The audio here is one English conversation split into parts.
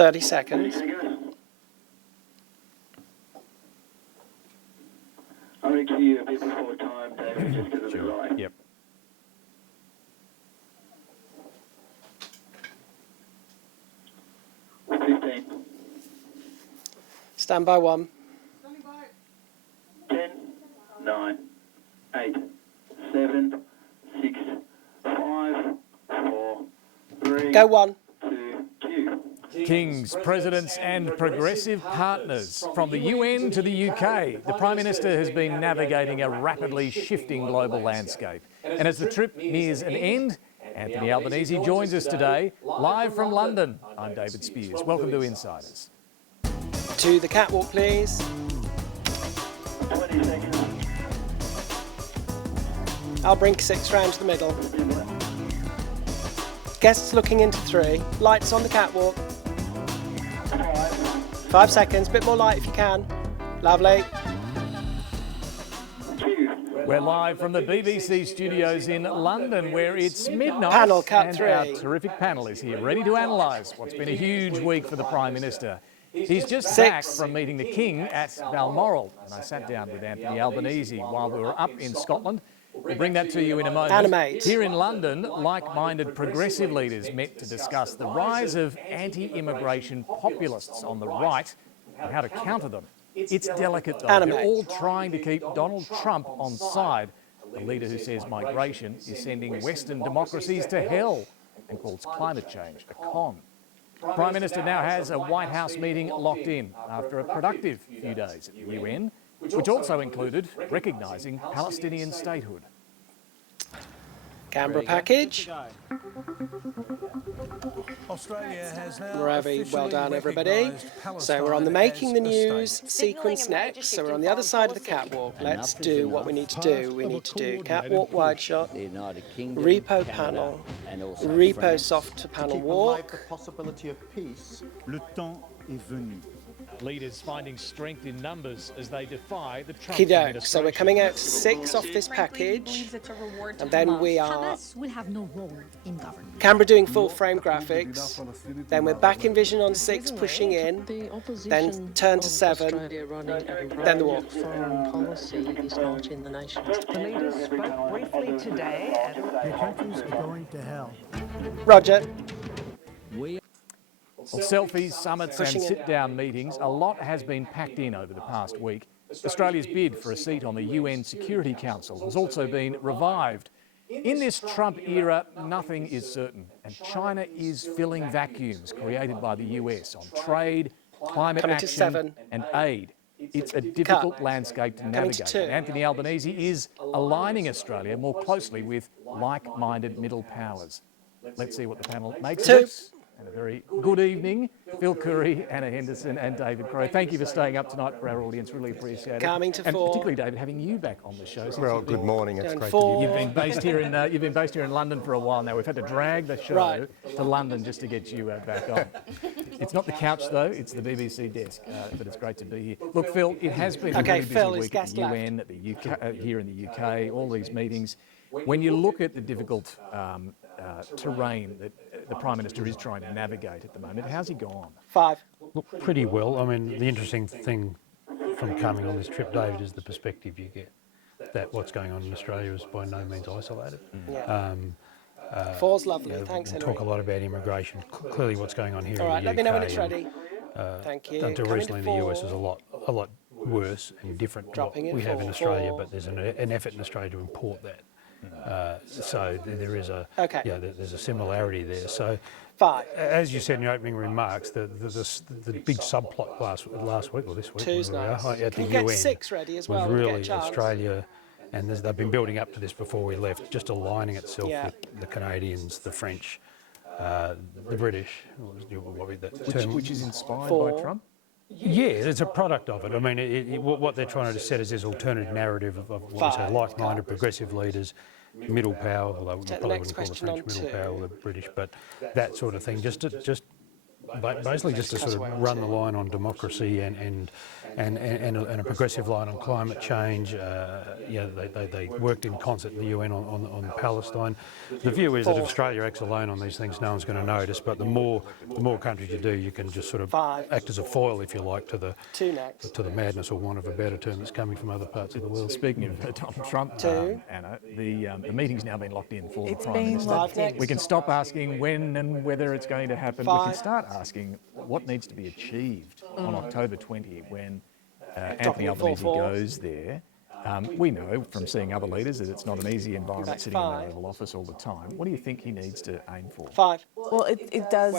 30 seconds. I'm going to cue you a bit before time, David, just because of the right. Yep. Stand by 1. 10, 9, 8, 7, 6, 5, 4, 3, Go 1. 2, cue. Kings, presidents and progressive partners. From the UN to the UK, the Prime Minister has been navigating a rapidly shifting global landscape. And as the trip nears an end, Anthony Albanese joins us today, live from London. I'm David Spears. Welcome to Insiders. To the catwalk, please. 20 seconds. I'll bring 6 round to the middle. Guests looking into 3. Lights on the catwalk. 5 seconds. Bit more light if you can. Lovely. We're live from the BBC studios in London, where it's midnight. Panel cut and 3. Our terrific panel is here, ready to analyse what's been a huge week for the Prime Minister. He's just 6. back from meeting the King at Balmoral, and I sat down with Anthony Albanese while we were up in Scotland. We'll bring that to you in a moment. Animate. Here in London, like-minded progressive leaders met to discuss the rise of anti-immigration populists on the right and how to counter them. It's delicate, though. Animate. They're all trying to keep Donald Trump on side, the leader who says migration is sending Western democracies to hell and calls climate change a con. The Prime Minister now has a White House meeting locked in after a productive few days at the UN, which also included recognising Palestinian statehood. Canberra package. Australia has now Very well done, everybody. So we're on the making the news sequence next. So we're on the other side of the catwalk. Let's do what we need to do. We need to do catwalk wide shot, repo panel, repo soft to panel walk. Leaders finding strength in numbers as they defy the Trump Okey-doke. administration. So we're coming out to 6 off this package, and then we are Hamas will have no role in government. Canberra doing full frame graphics. Then we're back in vision on 6, pushing in. Then turn to 7. Then the walk. Foreign policy is not in the nation's. The leaders spoke briefly today at Their countries are going to hell. Roger. Selfies, summits and Pushing in. sit-down meetings, a lot has been packed in over the past week. Australia's bid for a seat on the UN Security Council has also been revived. In this Trump era, nothing is certain, and China is filling vacuums created by the US on trade, climate Coming to action 7. and aid. It's a difficult landscape to to navigate. 2. Anthony Albanese is aligning Australia more closely with like-minded middle powers. Let's see what the panel makes 2. of it. And a very good evening, Phil Curry, Anna Henderson and David Crowe. Thank you for staying up tonight for our audience, really appreciate it. Coming to and 4. particularly, David, having you back on the show. Well, good morning. It's Down great 4. to be You've been based here in London for a while now. We've had to drag the show Right. to London just to get you back on. It's not the couch though; it's the BBC desk. But it's great to be here. Look, Phil, it has been a Okay, really busy Phil, is week at guest the UN, at the UK, here in the UK. All these meetings. When you look at the difficult terrain that the Prime Minister is trying to navigate at the moment, how's he gone? 5. Look, pretty well. I mean, the interesting thing from coming on this trip, David, is the perspective you get that what's going on in Australia is by no means isolated. Yeah. 4's lovely. Thanks, We'll Henry. talk a lot about immigration. Clearly, what's going on here All right, in the let me know when it's UK ready. Thank you. until Coming recently, to in the US 4. is a lot worse and different to what Dropping it we have in for Australia. 4. But there's an effort in Australia to import that. So there is a Okay. there's a similarity there. So 5. as you said in your opening remarks, the big subplot last week or this week 2's whenever we nice. are, at Can the you get UN 6 ready as was well? We'll get a really chance. Australia, and they've been building up to this before we left, just aligning itself Yeah. with the Canadians, the French, the British, Which is inspired 4. by Trump? Yeah, it's a product of it. I mean, what they're trying to set is this alternative narrative of what we say, 5. like-minded progressive leaders, middle power, although we Take the probably next wouldn't call the question French on middle 2. power or the British, but that sort of thing, basically just to sort of run the line on democracy and and a progressive line on climate change. They worked in concert with the UN on Palestine. The view is that if Australia acts alone on these things, no one's going to notice. But the more countries you do, you can just sort of act as a foil, if you like, to the madness, or want of a better term, that's coming from other parts of the world. Speaking of Donald Trump, Anna, the meeting's now been locked in for the Prime Minister. locked in. We can stop asking when and whether it's going to happen. We can start asking what needs to be achieved on October 20 when Anthony Albanese goes there. We know from seeing other leaders that it's not an easy environment sitting in the Oval Office all the time. What do you think he needs to aim for? 5. Well, it does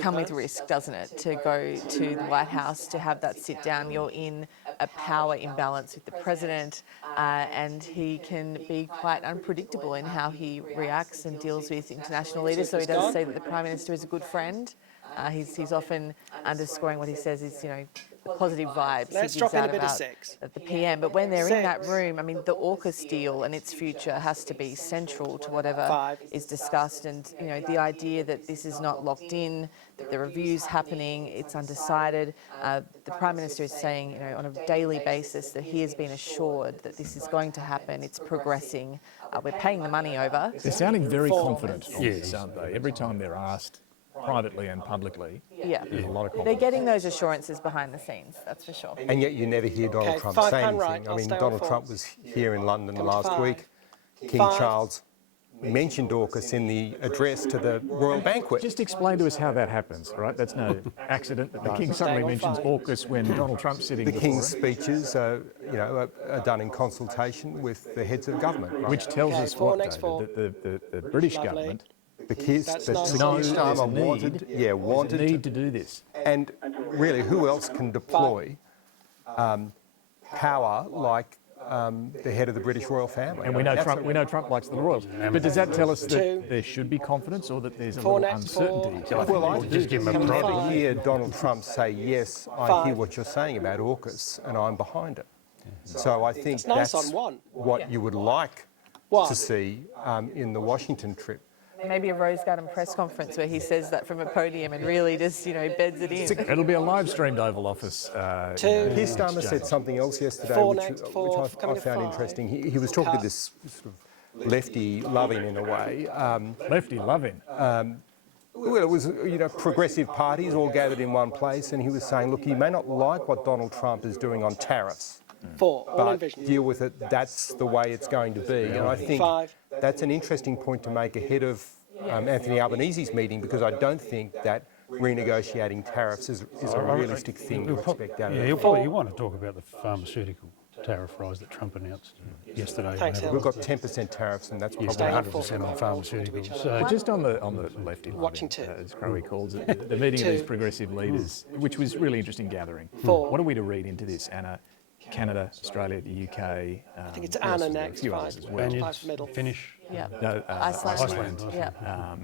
come with super. risk, doesn't it? To go to the White House, to have that sit down, you're in a power imbalance with the president, and he can be quite unpredictable in how he reacts and deals with international leaders. So he does say that the Prime Minister is a good friend. He's often underscoring what he says is, positive vibes Let's he drop gives in out a bit of about 6. at the PM. But when they're in that 6. room, I mean, the AUKUS deal and its future has to be central to whatever 5. is discussed. And, the idea that this is not locked in, that the review's happening, it's undecided. The Prime Minister is saying, on a daily basis that he has been assured that this is going to happen, it's progressing, we're paying the money over. They're sounding very 4. confident on this, aren't they? Every time they're asked, privately and publicly, Yeah. there's a lot of They're confidence. getting those assurances behind the scenes, that's for sure. And yet you never hear Donald Okay, Trump 5 say pound anything. right, I I'll mean, stay on Donald 4. Trump was here in London Come to last 5. week. King 5. Charles mentioned AUKUS in the address to the royal banquet. Just explain to us how that happens, all right? That's no accident that the King suddenly mentions AUKUS when Donald Trump's sitting The before King's him, speeches are done in consultation with the heads of government. Right? which tells Okay, us 4, what, next David, 4. that the British Lovely. government The Keir That's that nice. Keir knows there's a Starmer need, wanted, there's a wanted, need to do this. and really, who else can deploy power like the head of the British royal family? And we know That's Trump. We know Trump likes the royals. But does that tell us that 2. there should be confidence, or that there's a 4 little next, 4. uncertainty? Well, I Just give him a can prod. never hear Donald Trump say, yes, I 5. hear what you're saying about AUKUS and I'm behind it. So I think nice that's on 1. what you would like 1. to see in the Washington trip. Maybe a Rose Garden press conference where he says that from a podium and really just, beds it in. It'll be a live-streamed Oval Office. 2. Keir Starmer said something else yesterday, 4 which next, 4, I coming to found 5. interesting. He was talking to this sort of lefty loving in a way. Lefty loving. Well, it was, progressive parties all gathered in one place, and he was saying, look, you may not like what Donald Trump is doing on tariffs, 4. All but envisioned. deal with it. That's the way it's going to be. And I think 5. that's an interesting point to make ahead of Anthony Albanese's meeting, because I don't think that renegotiating tariffs is a realistic thing to expect out of it. You want to talk about the pharmaceutical tariff rise that Trump announced yesterday. Thanks, We've got 10% tariffs, and that's probably Stay on 100% on pharmaceuticals. So Just on the lefty Watching loving, 2. as Crowe calls it, the meeting of 2. these progressive leaders, which was really interesting gathering. 4. What are we to read into this, Anna? Canada, Australia, the UK. I think it's who else Anna is there? next. A few 5. others as well. Spaniards, middle. Finnish. Yeah. No, Iceland. Iceland. Yeah.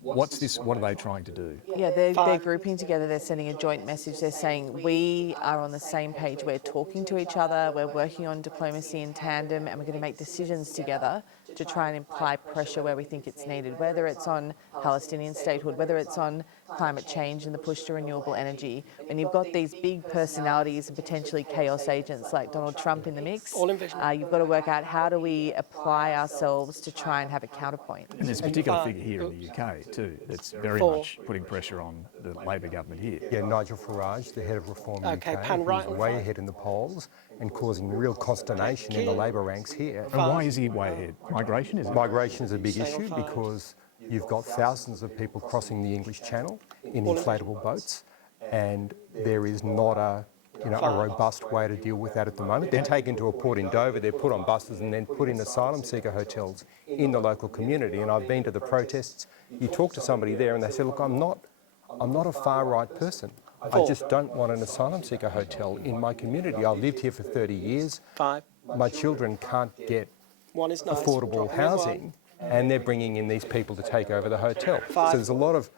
What's this? What are they trying to do? Yeah, they're grouping together, they're sending a joint message, they're saying we are on the same page, we're talking to each other, we're working on diplomacy in tandem, and we're going to make decisions together to try and imply pressure where we think it's needed, whether it's on Palestinian statehood, whether it's on climate change and the push to renewable energy. When you've got these big personalities and potentially chaos agents like Donald Trump in the mix, All envisioned. you've got to work out how do we apply ourselves to try and have a counterpoint. And there's a particular figure here in the UK too that's very 4. much putting pressure on the Labor government here. Yeah, Nigel Farage, the head of Reform Okay, UK, pan right who's on way 5. ahead in the polls and causing real consternation in the Labor ranks here. And why is he way ahead? Migration, is it? Migration is a big Staying on issue 5. because you've got thousands of people crossing the English Channel in inflatable boats, and there is not a robust way to deal with that at the moment. They're taken to a port in Dover, they're put on buses and then put in asylum seeker hotels in the local community. And I've been to the protests. You talk to somebody there and they say, look, I'm not a far right person. I just don't want an asylum seeker hotel in my community. I've lived here for 30 years. 5. My children can't get 1 is nice. affordable Dropping in 1. housing, and they're bringing in these people to take over the hotel. 5. So there's a lot of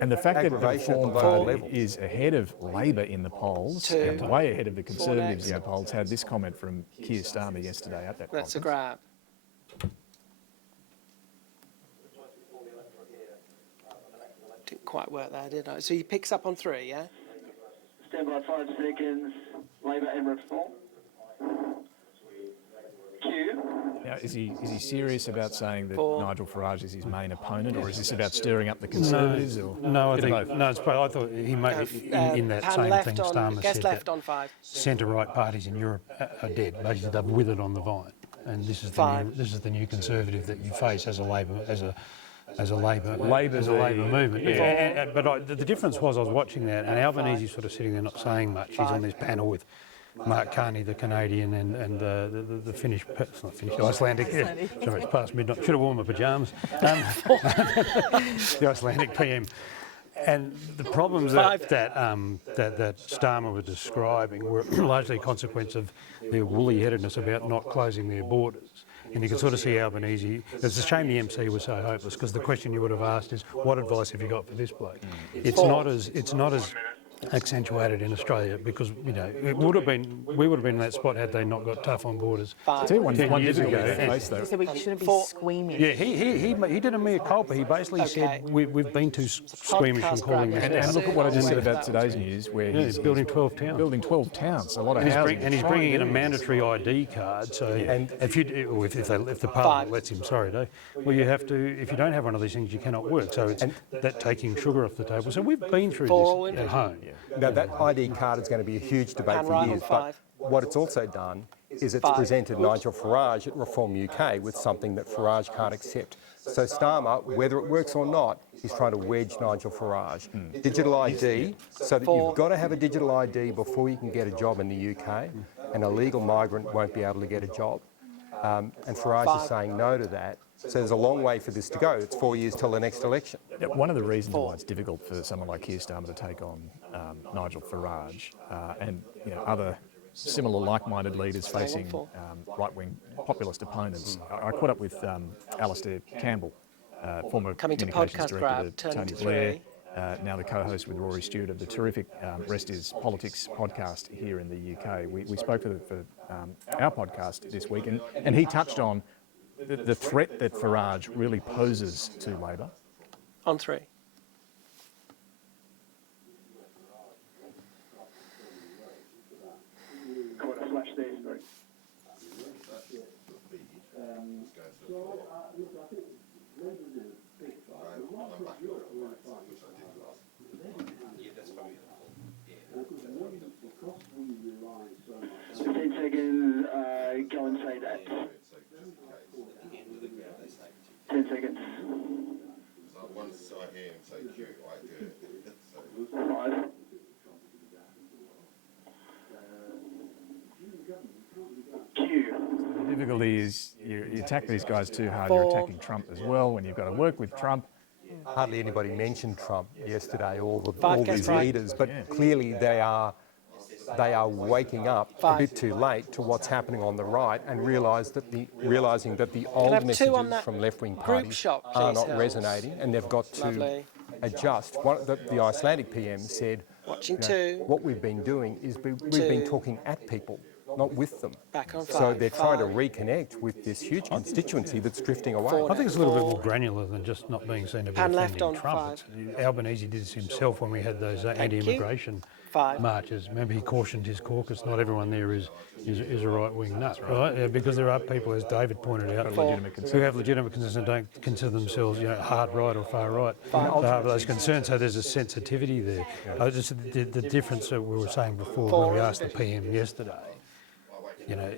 And the fact that the aggravation at the Reform lower Party levels. is ahead of Labor in the polls 2. and way ahead of the Conservatives in next. the polls, had this comment from Keir Starmer yesterday at that That's a conference. grab. Didn't quite work there, did I? So he picks up on 3, yeah? Stand by 5 seconds. Labor and reform. Q. Now, is he serious about saying that 4. Nigel Farage is his main opponent, or is this about stirring up the Conservatives? No, I think no. It's I thought he made in that Pan same left thing. on, Starmer guess said left that on 5. centre-right parties in Europe are dead. Basically, they've withered on the vine, and this is the new Conservative that you face as a Labor movement. Yeah. But the difference was I was watching that, and Albanese sort of sitting there not saying much. He's on this panel with Mark Carney, the Canadian, and the Finnish, it's not Finnish, Icelandic. Yeah. Sorry, it's past midnight. Should have worn my pyjamas. The Icelandic PM. And the problems that Starmer was describing were largely a consequence of their woolly-headedness about not closing their borders. And you can sort of see Albanese. It's a shame the MC was so hopeless, because the question you would have asked is, what advice have you got for this bloke? It's not as accentuated in Australia, because we would have been in that spot had they not got tough on borders 10 years ago. He said we shouldn't be squeamish. Yeah, he did a mea culpa. He basically said we've been too squeamish in calling this And out. look at what I just said about today's news, where He's building 12 towns. Building 12 towns, a lot of housing. And he's bringing in a mandatory ID card. So if the Parliament lets him, sorry, Dave, well, you have to. If you don't have one of these things, you cannot work. So it's that taking sugar off the table. So we've been through this at home. Now, that ID card is going to be a huge debate for years, but what it's also done is it's presented Nigel Farage at Reform UK with something that Farage can't accept. So Starmer, whether it works or not, is trying to wedge Nigel Farage. Digital ID, so that you've got to have a digital ID before you can get a job in the UK, and a legal migrant won't be able to get a job. And Farage is saying no to that. So there's a long way for this to go. It's 4 years till the next election. One of the reasons why it's difficult for someone like Keir Starmer to take on Nigel Farage and other similar like-minded leaders facing right-wing populist opponents. I caught up with Alastair Campbell, former communications director of Tony Blair, now the co-host with Rory Stewart of the terrific Rest is Politics podcast here in the UK. We spoke for our podcast this week, and he touched on the threat that Farage really poses to Labor. On 3. Caught a flash there, sorry. So 10 seconds, go and say that. 10 seconds. 5. Q. The difficulty is you attack these guys too hard, you're attacking Trump as well when you've got to work with Trump. Hardly anybody mentioned Trump yesterday, all Five, these right. leaders, but clearly they are waking up a bit too late to what's happening on the right and realising that the old messages from left-wing parties are not resonating, and they've got to adjust. The Icelandic PM said, what we've been doing is we've been talking at people, not with them. So they're trying to reconnect with this huge constituency that's drifting away. I think it's a little bit more granular than just not being seen to be defending Trump. Albanese did this himself when we had those anti-immigration marches. Remember, he cautioned his caucus, not everyone there is a right-wing nut, right? Yeah, because there are people, as David pointed out, who have legitimate concerns and don't consider themselves, hard right or far right. They have those concerns, so there's a sensitivity there. The difference that we were saying before when we asked the PM yesterday,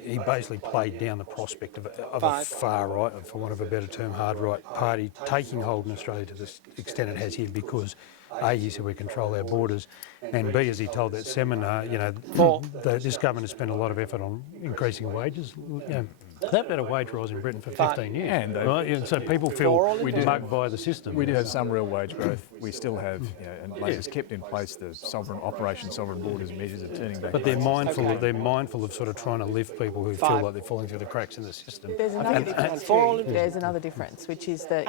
he basically played down the prospect of a far right, for want of a better term, hard right party taking hold in Australia to the extent it has here, because A, he said we control our borders, and B, as he told that seminar, this government has spent a lot of effort on increasing wages. They've had a wage rise in Britain for 15 years, and so people feel mugged by the system. We do have some real wage growth. We still have, and Labor's kept in place the sovereign borders measures of turning back. But they're mindful. They're mindful of sort of trying to lift people who feel like they're falling through the cracks in the system. There's another difference, which is that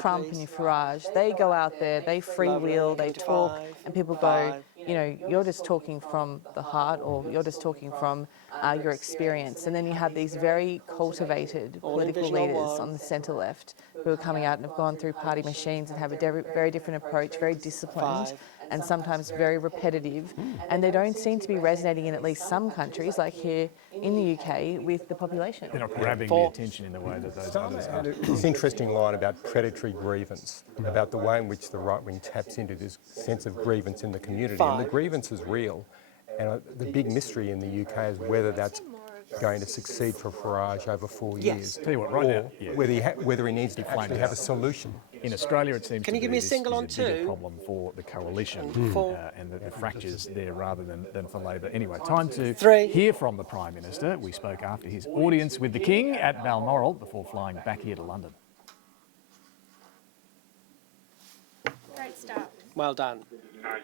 Trump and Farage, they go out there, they freewheel, they talk, and people go, you're just talking from the heart, or you're just talking from your experience. And then you have these very cultivated political leaders on the centre-left who are coming out and have gone through party machines and have a very different approach, very disciplined, and sometimes very repetitive, and they don't seem to be resonating in at least some countries, like here in the UK, with the population. They're not grabbing the attention in the way that those others are. This interesting line about predatory grievance, about the way in which the right wing taps into this sense of grievance in the community. And the grievance is real. And the big mystery in the UK is whether that's going to succeed for Farage over 4 years. Tell you what, right now, whether he needs to actually have a solution. In Australia, it seems Can you give me a single on this is a bigger two? problem for the coalition and the fractures there rather than for Labor. Anyway, time to hear from the Prime Minister. We spoke after his audience with the King at Balmoral before flying back here to London. Great start. Well done.